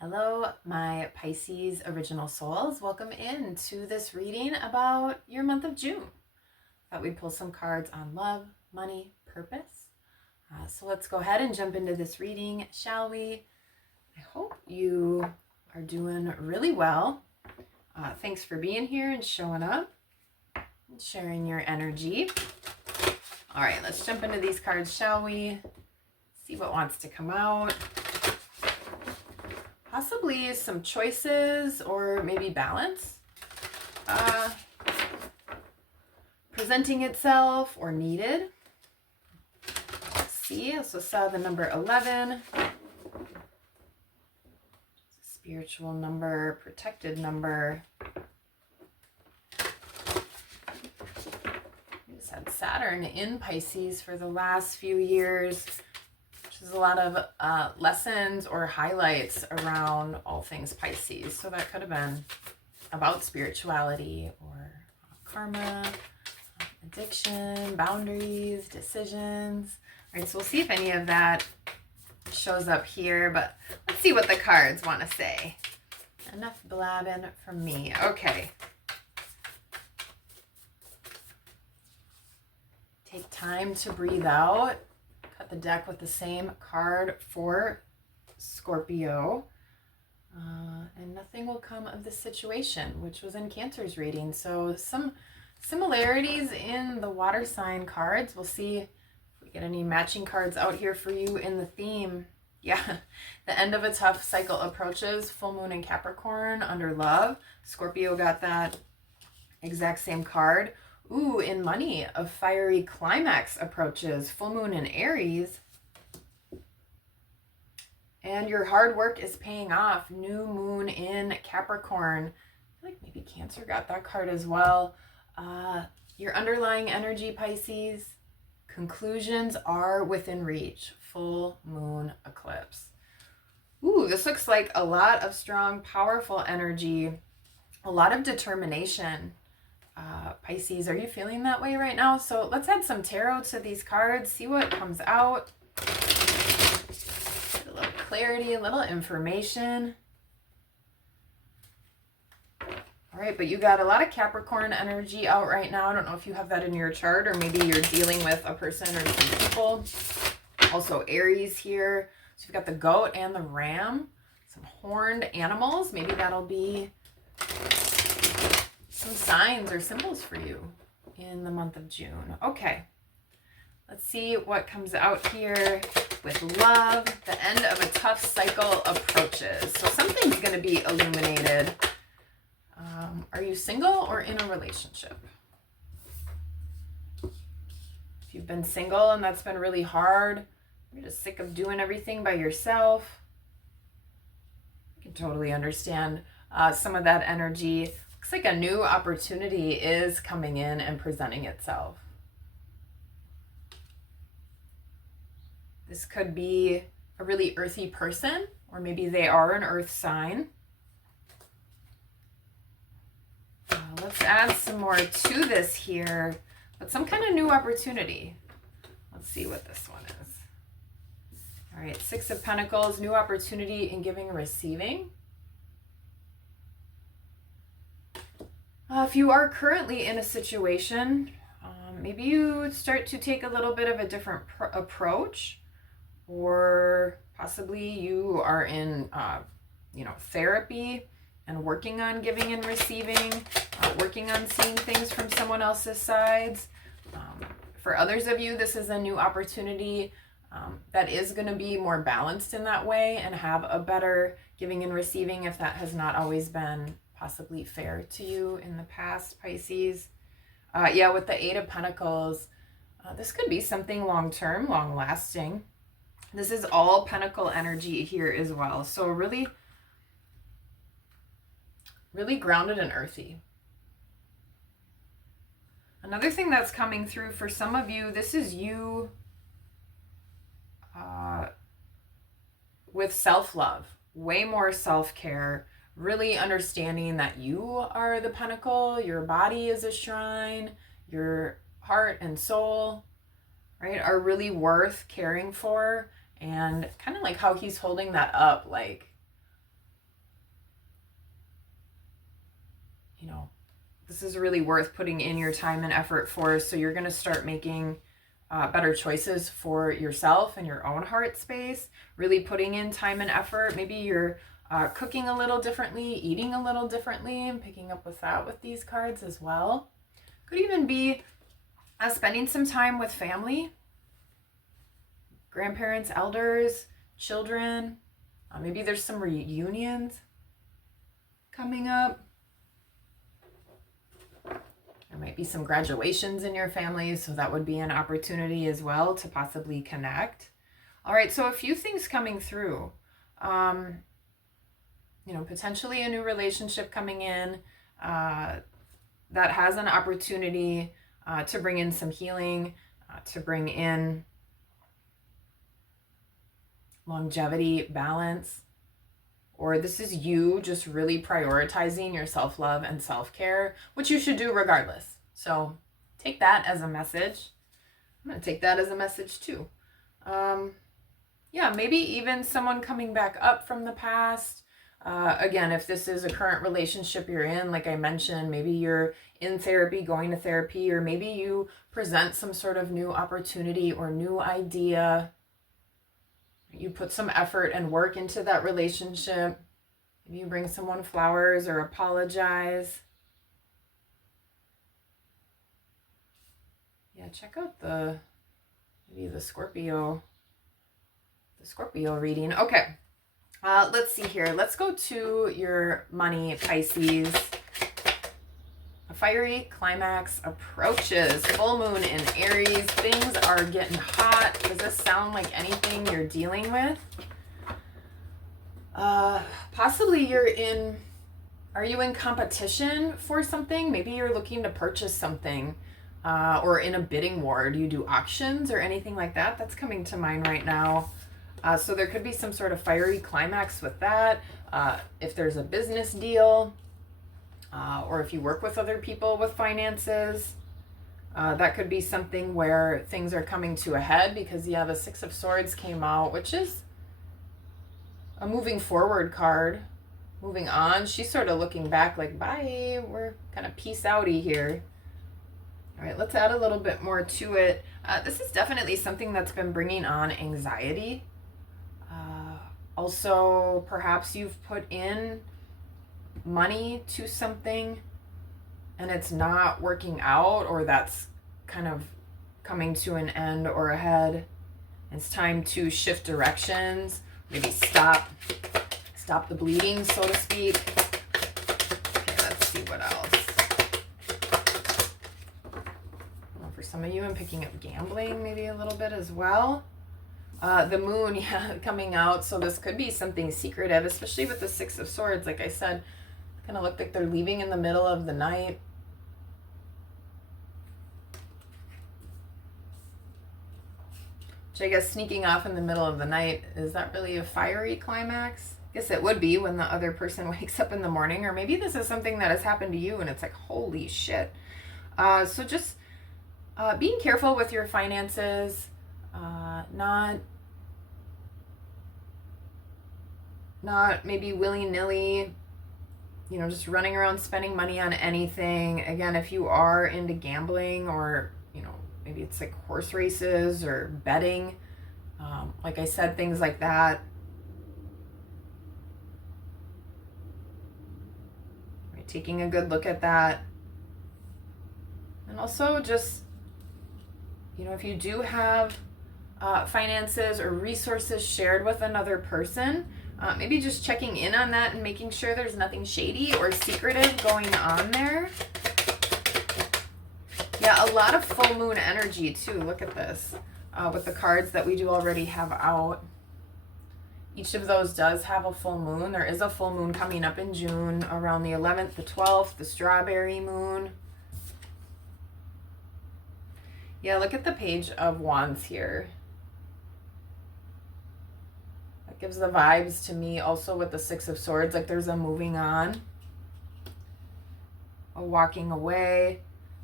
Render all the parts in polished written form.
Hello, my Pisces original souls. Welcome in to this reading about your month of June. Thought we'd pull some cards on love, money, purpose. So let's go ahead and jump into this reading, shall we? I hope you are doing really well. Thanks for being here and showing up and sharing your energy. All right, let's jump into these cards, shall we? See what wants to come out. Possibly some choices or maybe balance presenting itself or needed. Let's see. I also saw the number 11. Spiritual number, protected number. We just had Saturn in Pisces for the last few years. There's a lot of lessons or highlights around all things Pisces. So that could have been about spirituality or karma, addiction, boundaries, decisions. All right, so we'll see if any of that shows up here, but let's see what the cards want to say. Enough blabbing from me. Okay. Take time to breathe out. Cut the deck with the same card for Scorpio. And nothing will come of the situation, which was in Cancer's reading. So some similarities in the water sign cards. We'll see if we get any matching cards out here for you in the theme. Yeah, the end of a tough cycle approaches. Full moon in Capricorn under love. Scorpio got that exact same card. Ooh, in money, a fiery climax approaches. Full moon in Aries. And your hard work is paying off. New moon in Capricorn. I feel like maybe Cancer got that card as well. Your underlying energy, Pisces. Conclusions are within reach. Full moon eclipse. Ooh, this looks like a lot of strong, powerful energy. A lot of determination. Pisces, are you feeling that way right now? So let's add some tarot to these cards, see what comes out. Get a little clarity, a little information. All right, but you got a lot of Capricorn energy out right now. I don't know if you have that in your chart, or maybe you're dealing with a person or some people. Also Aries here. So you've got the goat and the ram, some horned animals. Maybe that'll be some signs or symbols for you in the month of June. Okay, let's see what comes out here with love. The end of a tough cycle approaches. So something's going to be illuminated. Are you single or in a relationship? If you've been single and that's been really hard, you're just sick of doing everything by yourself, I can totally understand some of that energy. Looks like a new opportunity is coming in and presenting itself. This could be a really earthy person, or maybe they are an earth sign. Let's add some more to this here, but some kind of new opportunity. Let's see what this one is. All right, Six of Pentacles, new opportunity in giving and receiving. If you are currently in a situation, maybe you start to take a little bit of a different approach, or possibly you are in, therapy and working on giving and receiving, working on seeing things from someone else's sides. For others of you, this is a new opportunity that is going to be more balanced in that way and have a better giving and receiving if that has not always been possibly fair to you in the past, Pisces. With the Eight of Pentacles, this could be something long-term, long-lasting. This is all Pentacle energy here as well. So really, really grounded and earthy. Another thing that's coming through for some of you, this is you with self-love, way more self-care, really understanding that you are the pentacle, your body is a shrine, your heart and soul, right, are really worth caring for. And kind of like how he's holding that up, like you know, this is really worth putting in your time and effort for. So you're going to start making better choices for yourself and your own heart space, really putting in time and effort. Maybe you're cooking a little differently, eating a little differently, and picking up with that with these cards as well. Could even be spending some time with family, grandparents, elders, children. Maybe there's some reunions coming up. There might be some graduations in your family, so that would be an opportunity as well to possibly connect. All right, so a few things coming through. Potentially a new relationship coming in that has an opportunity to bring in some healing, to bring in longevity, balance. Or this is you just really prioritizing your self-love and self-care, which you should do regardless. So take that as a message. I'm going to take that as a message too. Maybe even someone coming back up from the past. Again, if this is a current relationship you're in, like I mentioned, maybe you're in therapy, going to therapy, or maybe you present some sort of new opportunity or new idea. You put some effort and work into that relationship. Maybe you bring someone flowers or apologize. Yeah, check out maybe the Scorpio reading. Okay, let's see here. Let's go to your money, Pisces. A fiery climax approaches. Full moon in Aries. Things are getting hot. Does this sound like anything you're dealing with? Possibly are you in competition for something? Maybe you're looking to purchase something, or in a bidding war. Do you do auctions or anything like that? That's coming to mind right now. So there could be some sort of fiery climax with that. If there's a business deal, or if you work with other people with finances, that could be something where things are coming to a head, because the Six of Swords came out, which is a moving forward card. Moving on. She's sort of looking back like, bye, we're kind of peace outy here. All right, let's add a little bit more to it. This is definitely something that's been bringing on anxiety. Also, perhaps you've put in money to something and it's not working out, or that's kind of coming to an end or a head. It's time to shift directions, maybe stop the bleeding, so to speak. Okay, let's see what else. Well, for some of you, I'm picking up gambling maybe a little bit as well. The moon, coming out, so this could be something secretive, especially with the Six of Swords. Like I said, kind of looked like they're leaving in the middle of the night. Which I guess sneaking off in the middle of the night, is that really a fiery climax? I guess it would be when the other person wakes up in the morning, or maybe this is something that has happened to you and it's like, holy shit. So just being careful with your finances, not maybe willy-nilly, just running around spending money on anything. Again, if you are into gambling, or, maybe it's like horse races or betting, like I said, things like that. Right, taking a good look at that. And also just, if you do have finances or resources shared with another person, maybe just checking in on that and making sure there's nothing shady or secretive going on there. Yeah, a lot of full moon energy too. Look at this with the cards that we do already have out. Each of those does have a full moon. There is a full moon coming up in June around the 11th, the 12th, the strawberry moon. Yeah, look at the Page of Wands here. That gives the vibes to me also with the Six of Swords, like there's a moving on, a walking away,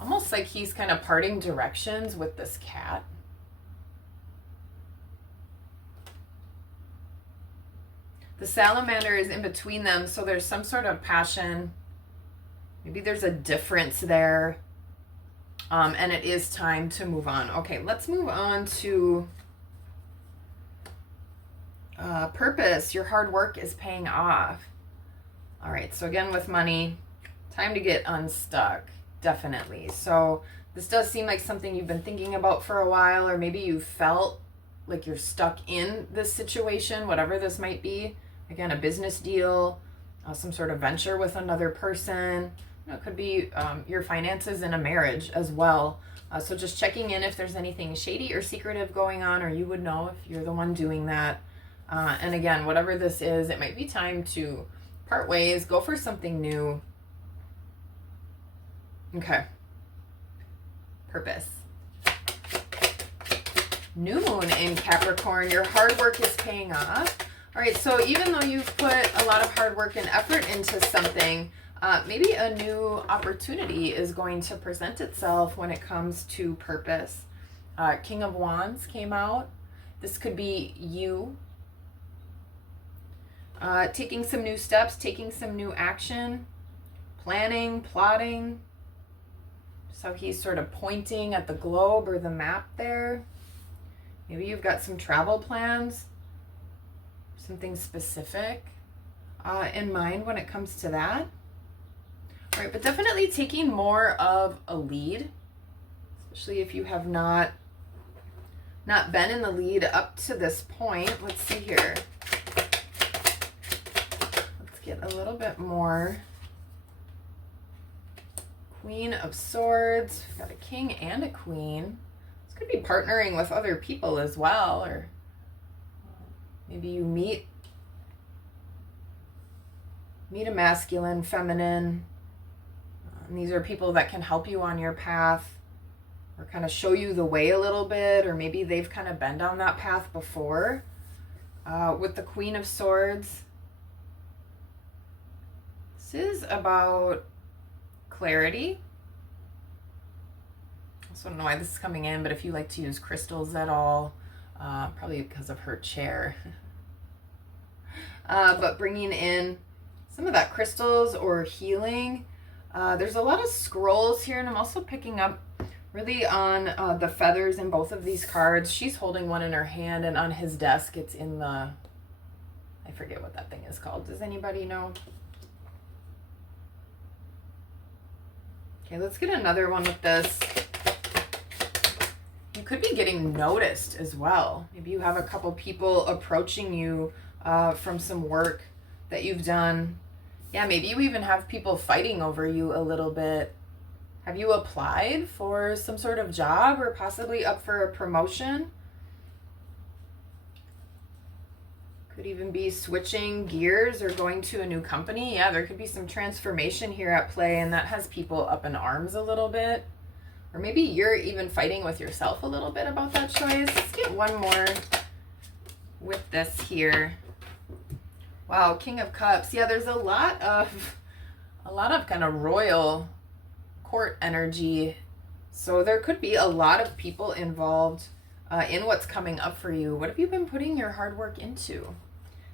almost like he's kind of parting directions with this cat. The salamander is in between them, so there's some sort of passion Maybe there's a difference there. And it is time to move on. Okay, let's move on to purpose. Your hard work is paying off. All right, so again with money, time to get unstuck, definitely. So this does seem like something you've been thinking about for a while, or maybe you felt like you're stuck in this situation, whatever this might be. Again, a business deal, some sort of venture with another person. It could be your finances in a marriage as well. So just checking in if there's anything shady or secretive going on, or you would know if you're the one doing that. And again, whatever this is, it might be time to part ways, go for something new. Okay. Purpose. New moon in Capricorn, your hard work is paying off. All right, so even though you've put a lot of hard work and effort into something, maybe a new opportunity is going to present itself when it comes to purpose. King of Wands came out. This could be you taking some new steps, taking some new action, planning, plotting. So he's sort of pointing at the globe or the map there. Maybe you've got some travel plans, something specific in mind when it comes to that. All right, but definitely taking more of a lead, especially if you have not been in the lead up to this point. Let's see here. Let's get a little bit more. Queen of Swords. We've got a king and a queen. This could be partnering with other people as well, or maybe you meet a masculine, feminine, and these are people that can help you on your path or kind of show you the way a little bit, or maybe they've kind of been down that path before. With the Queen of Swords, this is about clarity. I also don't know why this is coming in, but if you like to use crystals at all, probably because of her chair. But bringing in some of that crystals or healing. There's a lot of scrolls here, and I'm also picking up really on the feathers in both of these cards. She's holding one in her hand, and on his desk it's in the, I forget what that thing is called. Does anybody know? Okay, let's get another one with this. You could be getting noticed as well. Maybe you have a couple people approaching you from some work that you've done. Yeah, maybe you even have people fighting over you a little bit. Have you applied for some sort of job or possibly up for a promotion? Could even be switching gears or going to a new company. Yeah, there could be some transformation here at play, and that has people up in arms a little bit. Or maybe you're even fighting with yourself a little bit about that choice. Let's get one more with this here. Wow, King of Cups. Yeah, there's a lot of kind of royal court energy. So there could be a lot of people involved in what's coming up for you. What have you been putting your hard work into?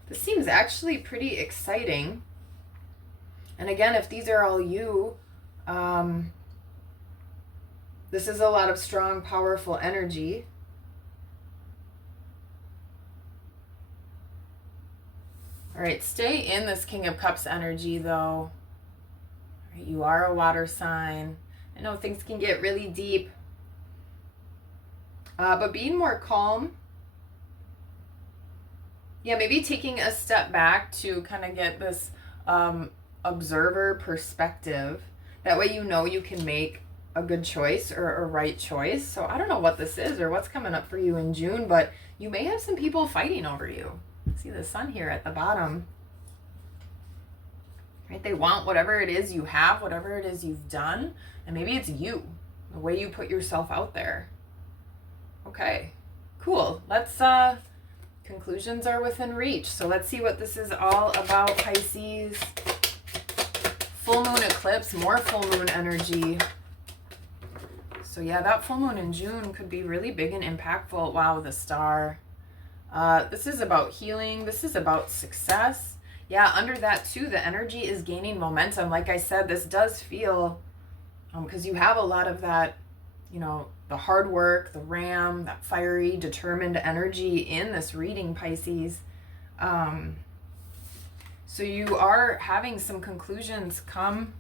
This seems actually pretty exciting. And again, if these are all you, this is a lot of strong, powerful energy. All right, stay in this King of Cups energy, though. All right, you are a water sign. I know things can get really deep. But being more calm. Yeah, maybe taking a step back to kind of get this observer perspective. That way you know you can make a good choice or a right choice. So I don't know what this is or what's coming up for you in June, but you may have some people fighting over you. See the sun here at the bottom. Right? They want whatever it is you have, whatever it is you've done, and maybe it's you, the way you put yourself out there. Okay, cool. Let's conclusions are within reach. So let's see what this is all about, Pisces. Full moon eclipse, more full moon energy. So yeah, that full moon in June could be really big and impactful. Wow, the star. This is about healing. This is about success. Yeah, under that too, the energy is gaining momentum. Like I said, this does feel, because you have a lot of that, the hard work, the ram, that fiery, determined energy in this reading, Pisces. So you are having some conclusions come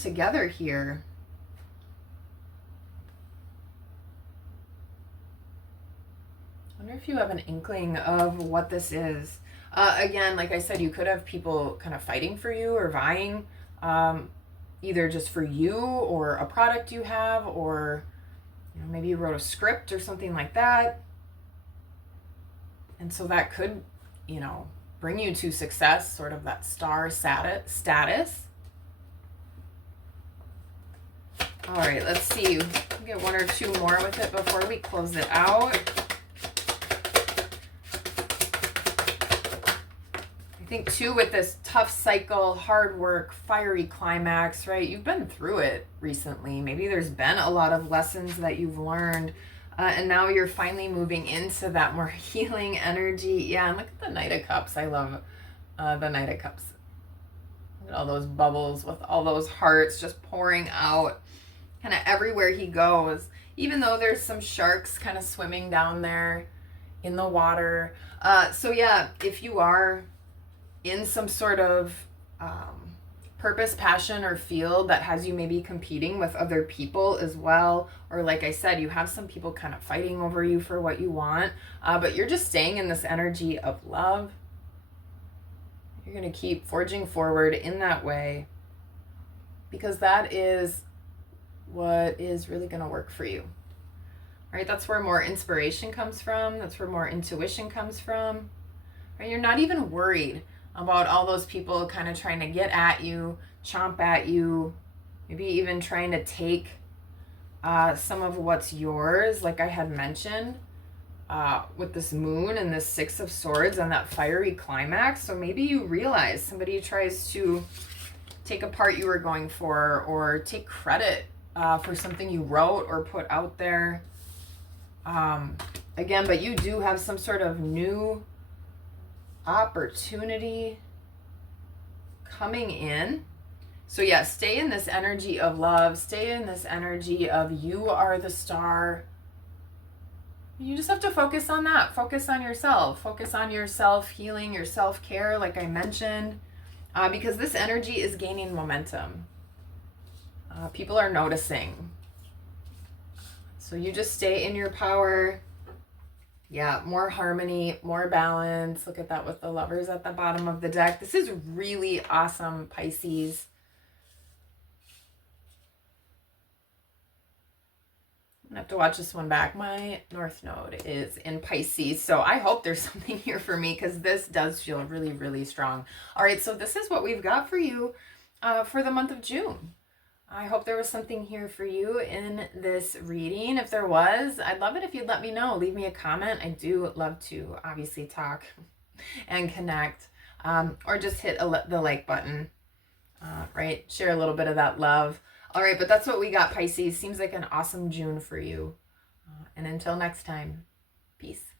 together here. I wonder if you have an inkling of what this is. Again, like I said, you could have people kind of fighting for you or vying, either just for you or a product you have, or maybe you wrote a script or something like that. And so that could, bring you to success, sort of that star status. All right, let's see. We'll get one or two more with it before we close it out. I think too, with this tough cycle, hard work, fiery climax, right? You've been through it recently. Maybe there's been a lot of lessons that you've learned, and now you're finally moving into that more healing energy. Yeah, and look at the Knight of Cups. I love the Knight of Cups. Look at all those bubbles with all those hearts just pouring out kind of everywhere he goes. Even though there's some sharks kind of swimming down there in the water. So yeah, if you are in some sort of purpose, passion, or field that has you maybe competing with other people as well, or like I said, you have some people kind of fighting over you for what you want, but you're just staying in this energy of love. You're going to keep forging forward in that way, because that is what is really going to work for you. All right, that's where more inspiration comes from. That's where more intuition comes from. Right? You're not even worried about all those people kind of trying to get at you, chomp at you, maybe even trying to take some of what's yours, like I had mentioned, with this moon and this Six of Swords and that fiery climax. So maybe you realize somebody tries to take a part you were going for, or take credit for something you wrote or put out there. Again, but you do have some sort of new opportunity coming in. So yeah, stay in this energy of love. Stay in this energy of you are the star. You just have to focus on that. Focus on yourself. Focus on your self-healing, your self-care, like I mentioned, because this energy is gaining momentum. People are noticing. So you just stay in your power. Yeah, more harmony, more balance. Look at that with the Lovers at the bottom of the deck. This is really awesome, Pisces. I'm gonna have to watch this one back. My North Node is in Pisces, so I hope there's something here for me, because this does feel really, really strong. All right, so this is what we've got for you for the month of June. I hope there was something here for you in this reading. If there was, I'd love it if you'd let me know. Leave me a comment. I do love to obviously talk and connect, or just hit the like button, right? Share a little bit of that love. All right, but that's what we got, Pisces. Seems like an awesome June for you. And until next time, peace.